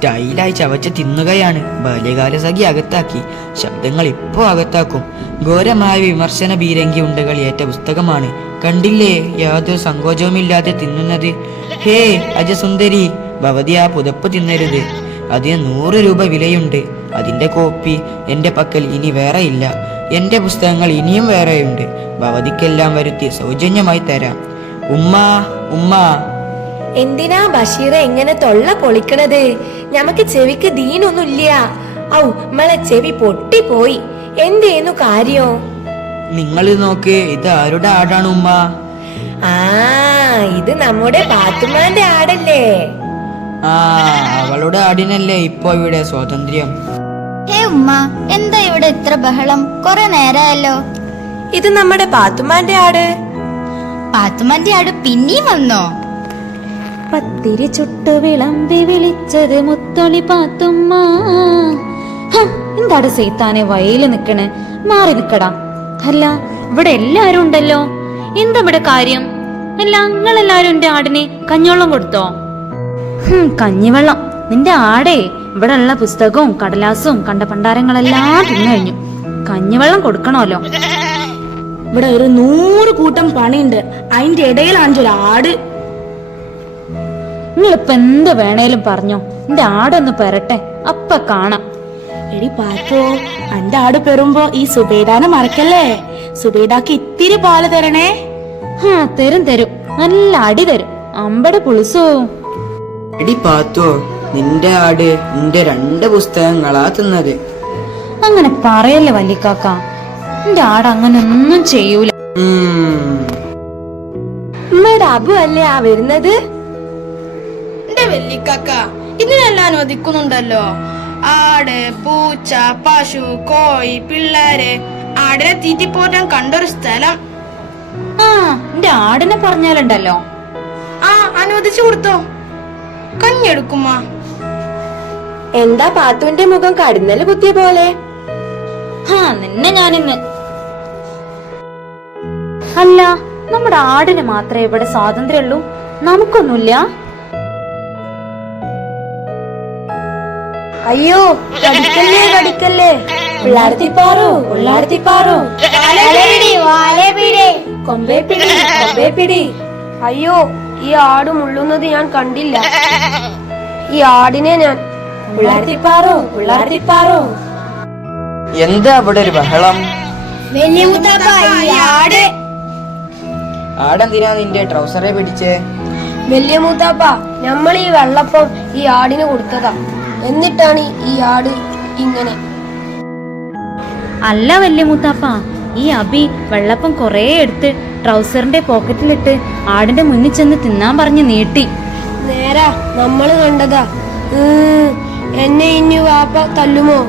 സ്റ്റൈലായി ചവച്ച് തിന്നുകയാണ്. ബാല്യകാലസഖി അകത്താക്കി. ശബ്ദങ്ങൾ ഇപ്പോ അകത്താക്കും. ഘോരമായ വിമർശന ബീരങ്കി ഉണ്ടകൾ ഏറ്റ പുസ്തകമാണ്. കണ്ടില്ലേ യാതൊരു സങ്കോചവുമില്ലാതെ തിന്നുന്നത്. ഹേ അജസുന്ദരി, ഭവതി ആ പുതപ്പ് തിന്നരുത്. അതിന് 100 രൂപ വിലയുണ്ട്. അതിന്റെ കോപ്പി എന്റെ പക്കൽ ഇനി വേറെ ഇല്ല. എന്റെ പുസ്തകങ്ങൾ ഇനിയും വേറെയുണ്ട്. ഭവതിക്കെല്ലാം വരുത്തി സൗജന്യമായി തരാം. ഉമ്മാ ഉമ്മാ. എന്തിനാ ബഷീറെ ഇങ്ങനെ തൊള്ള പൊളിക്കണത്? ഞമ്മക്ക് ചെവിക്ക് ദീനൊന്നുമില്ല. ഔ നമ്മളെ ചെവി പൊട്ടിപ്പോയി. എന്തേന്നു കാര്യം? നിങ്ങൾ നോക്ക്, ഇത് ആരുടെ ആടാണ് ഉമ്മ? ആ ഇത് നമ്മുടെ പാത്തുമാന്റെ ആടല്ലേ? ആ അവളുടെ ആടിനല്ലേ ഇപ്പൊ ഇവിടെ സ്വാതന്ത്ര്യം. ഹേ ഉമ്മ, എന്താ ഇവിടെ ഇത്ര ബഹളം? കൊറേ നേരമല്ലോ. ഇത് നമ്മുടെ പാത്തുമാന്റെ ആട്. പാത്തുമാന്റെ ആട് പിന്നെയും വന്നോ? പത്തിരി ചുട്ടു വിളമ്പി വിളിച്ചത് മുത്തൊളി പാത്തുമ്മ. എന്താട് സൈത്താനെ വയല് നിക്കണ്? മാറി നിക്കടാ. അല്ല ഇവിടെ എല്ലാരും ഉണ്ടല്ലോ. എന്താ ഇവിടെ കാര്യം? അല്ല നിങ്ങളെല്ലാരും എന്റെ ആടിന് കഞ്ഞോളം കൊടുത്തോ? കഞ്ഞിവെള്ളം നിന്റെ ആടേ ഇവിടെ ഉള്ള പുസ്തകവും കടലാസും കണ്ട പണ്ടാരങ്ങളെല്ലാം തിന്നു കഴിഞ്ഞു. കഞ്ഞിവെള്ളം കൊടുക്കണമല്ലോ. ഇവിടെ ഒരു 100 കൂട്ടം പണിയുണ്ട്. അതിന്റെ ഇടയിലാണ് ഒരു ആട്. നിങ്ങളിപ്പൊ എന്ത് വേണേലും പറഞ്ഞോ, എന്റെ ആടൊന്ന് പെരട്ടെ, അപ്പ കാണാം. എടി പാത്തോ, എന്റെ ആട് പെറുമ്പോ ഈ സുബേദാനെ മറക്കല്ലേ. സുബേദാക്ക് ഇത്തിരി പാല് തരണേ. തരും തരും, നല്ല അടി തരും. അമ്പടെ പുളിസോ. എടി പാത്തോ, നിന്റെ ആട് നിന്റെ 2 പുസ്തകങ്ങളാ തിന്നത്. അങ്ങനെ പറയല്ലേ വല്ലിക്കാക്ക. എന്റെ ആട് അങ്ങനെ ഒന്നും ചെയ്യൂല. ഉമ്മയുടെ അബു അല്ലേ ആ വരുന്നത്? എന്റെ വെല്ലിക്കാക്ക ഇതിനെല്ലാം അനുവദിക്കുന്നുണ്ടല്ലോ. ആട്, പൂച്ച, പശു, കോഴി, പിള്ളേര്, ആടിനെ തീറ്റിപ്പോറ്റാൻ കണ്ടൊരു സ്ഥലം. എന്റെ ആടിനെ പറഞ്ഞാലുണ്ടല്ലോ. ആ അനുവദിച്ചു കൊടുത്തോ. കഞ്ഞെടുക്കുമ്മ. എന്താ പാത്തുവിന്റെ മുഖം കടുന്നല് കുത്തിയ പോലെ? നിന്നെ ഞാനിന്ന്. അല്ല നമ്മുടെ ആടിന് മാത്രമേ ഇവിടെ സ്വാതന്ത്ര്യമുള്ളൂ, നമുക്കൊന്നുമില്ല. അയ്യോ കടിക്കല്ലേ കടിക്കല്ലേ. ഉള്ളാർത്തിപ്പാറു ഉള്ളാർത്തിപ്പാറു. കൊമ്പേപ്പിടി കൊമ്പേപ്പിടി. അയ്യോ ഈ ആട് മുള്ളുന്നത് ഞാൻ കണ്ടില്ല. ഈ ആടിനെ ഞാൻ ഉള്ളാർത്തിപ്പാറു ഉള്ളാർത്തിപ്പാറു. എന്താ അവിടെ ഒരു ബഹളം? ആടെന്തിനാ നിന്റെ ട്രൗസറെ പിടിച്ചേ? വലിയ മൂത്താപ്പ, നമ്മൾ ഈ വെള്ളപ്പം ഈ ആടിന് കൊടുത്തതാ. എന്നിട്ടാണ് ഈ ആട് ഇങ്ങനെ. അല്ല വല്യ മൂത്താപ്പ, ഈ അബി വെള്ളപ്പം കൊറേ എടുത്ത് ട്രൗസറിന്റെ പോക്കറ്റിലിട്ട് ആടിന്റെ മുന്നിൽ ചെന്ന് തിന്നാൻ പറഞ്ഞ് നീട്ടി. നേരാ നമ്മള് കണ്ടതാ. എന്നെ ഇനി വാപ്പ തല്ലുമോ?